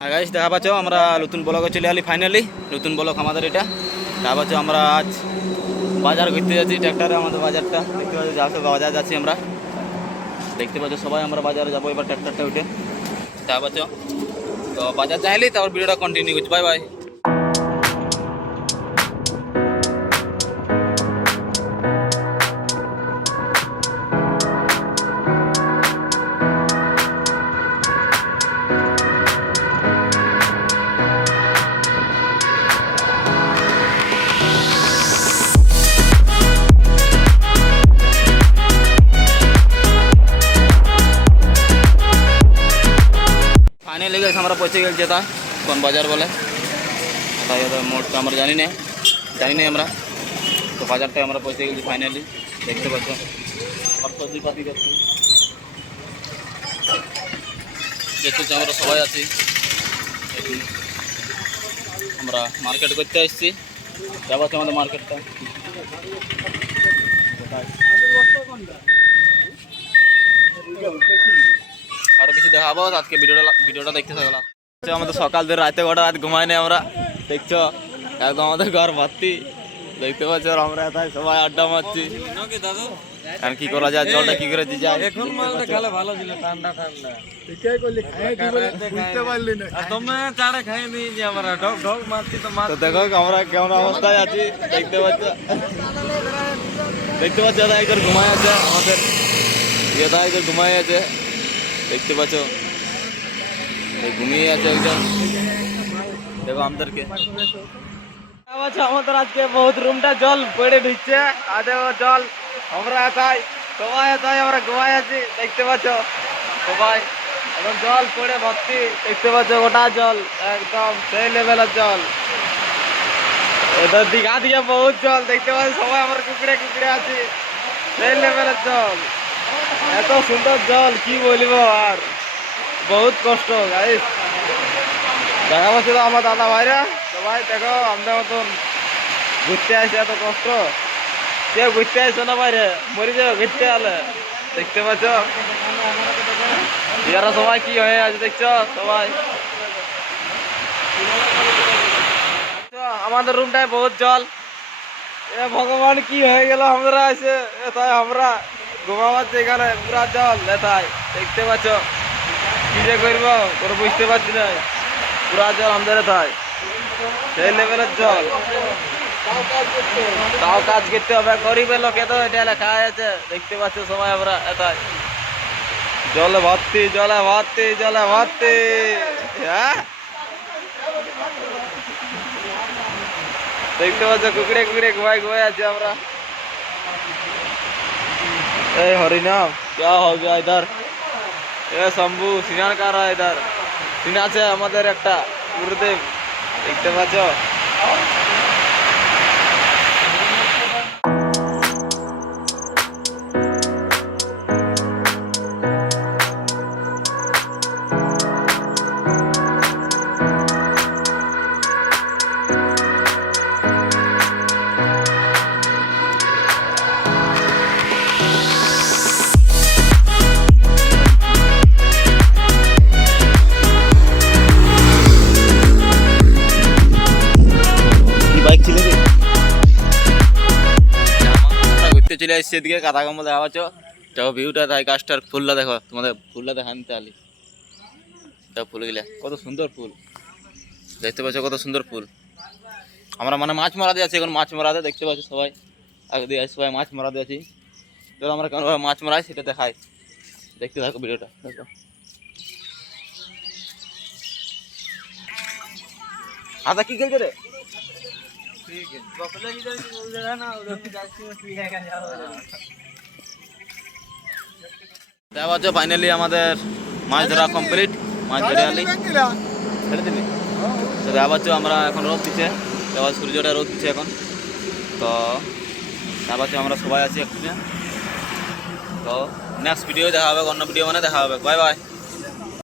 Guys দেখা পাচ্ছ আমরা নতুন ব্লগে চলে আলি ফাইনালি নতুন ব্লগ আমাদের এটা দেখা পাচ্ছ আমরা আজ বাজার ঘুরতে যাচ্ছি ট্র্যাক্টরে আমাদের বাজারটা দেখতে পাচ্ছ যাচ্ছে বাজার যাচ্ছি আমরা দেখতে পাচ্ছ সবাই আমরা বাজারে যাবো এবার ট্র্যাক্টরটা উঠে দেখা পাচ্ছ তো বাজার যাইলি তারপর ভিডিওটা কন্টিনিউ করছি বাই বাই ফাইনালি গেছে আমরা পৌঁছে গেছি তা কোন বাজার বলে তাই মোটটা আমরা জানি না আমরা তো বাজারটায় আমরা পৌঁছে গেছি ফাইনালি দেখতে পাচ্ছ আমার সবজিপাতি করছি দেখতে আমরা সবাই আছি আমরা মার্কেট করতে এসেছি যাবো আমাদের মার্কেটটা আরো কিছু দেখাবো আজকে ভিডিওটা দেখতে থাকলাম আমাদের সকাল থেকে রাতে গোটা রাত ঘুমাই নেই আমরা দেখছো একদম আমাদের ঘর ভর্তি দেখতে পাচ্ছ আমরা তাই সবাই আড্ডা মারছি আর কি করা যায় জলটা কি করে যায় এখন মালটা খেলে ভালো ছিল ঠান্ডা ঠান্ডা ঠিকই কইলি খাই কি বলে বুঝতে পারলি না তুমি চাড়ে খাই নি যে আমরা ঢক ঢক মারছি তো মার তো দেখো আমরা কেমন অবস্থায় আছি দেখতে পাচ্ছ দাদা একজন ঘুমাই আছে আমাদের দাদা একজন ঘুমাই আছে দেখতে পাচ্ছ ঘুমিয়ে আছে একজন দেখো আমাদেরকে আমাদের আজকে বহুত রুমটা জল পড়ে ঢুকছে আদে জল আমরা একাই সবাই একাই আমরা ঘুমাই আছি দেখতে পাচ্ছ সবাই এখন জল পড়ে ভর্তি দেখতে পাচ্ছ গোটা জল একদম সেই লেভেলের জল এদের দীঘা দিয়ে বহুত জল দেখতে পাচ্ছ সবাই আমরা কুকড়ে কুকড়ে আছি সেই লেভেলের জল এত সুন্দর জল কি বলবো আর বহুত কষ্ট গাইস দেখা পাচ্ছিল আমার দাদা ভাইরা সবাই দেখো আমাদের মতন ঘুরতে আসে এত কষ্ট কেউ ঘুরতে আসছো না বাইরে মরে যাও ঘুরতে আলে দেখতে পাচ্ছ এরা সবাই কি হয়ে আছে দেখছো সবাই আমাদের রুমটায় বহুত জল এ ভগবান কি হয়ে গেল আমরা এসে তাই আমরা ঘুমাবার এখানে পুরা জল এটাই দেখতে পাচ্ছ কি যে করবো কোনো বুঝতে পারছি না পুরা জল আমাদের এটাই সেই লেভেলের জল তাও কাজ করতে হবে গরিবের লোকে তো এটা লেখা আছে দেখতে পাচ্ছ সবাই আমরা এটাই জলে ভর্তি জলে ভর্তি জলে ভর্তি হ্যাঁ দেখতে পাচ্ছ কুকড়ে কুকড়ে ঘুমাই ঘুমাই আছি আমরা ए हरिनाम क्या हो गया इधर ए शंभू सिनार का रहा इधर सिना से हमारे একটা গুরুদেব দেখতে পাচ্ছ চলে আসছে এদিকে কাদা কম্বল দেখা পাচ্ছ দেখো ভিউটা তাই গাছটার ফুলটা দেখো তোমাদের ফুলটা দেখা নিতে আলি দেখো ফুলগুলা কত সুন্দর ফুল দেখতে পাচ্ছ কত সুন্দর ফুল আমরা মানে মাছ মারাতে আছি এখন মাছ মারাতে দেখতে পাচ্ছ সবাই আগে দিয়ে সবাই মাছ মারাতে আছি তো আমরা কেন মাছ মারাই সেটা দেখাই দেখতে থাকো ভিডিওটা দেখো আদা কি খেলছে রে ফাইনালি আমাদের মাছ ধরা কমপ্লিট মাছ ধরে আলি ছেড়ে দিলি তো দেখা পাচ্ছ আমরা এখন রোদ দিচ্ছে এবার সূর্যটা রোদ দিচ্ছে এখন তো দেখা পাচ্ছ আমরা সবাই আছি একটু তো নেক্সট ভিডিও দেখা হবে অন্য ভিডিও মানে দেখা হবে বাই বাই।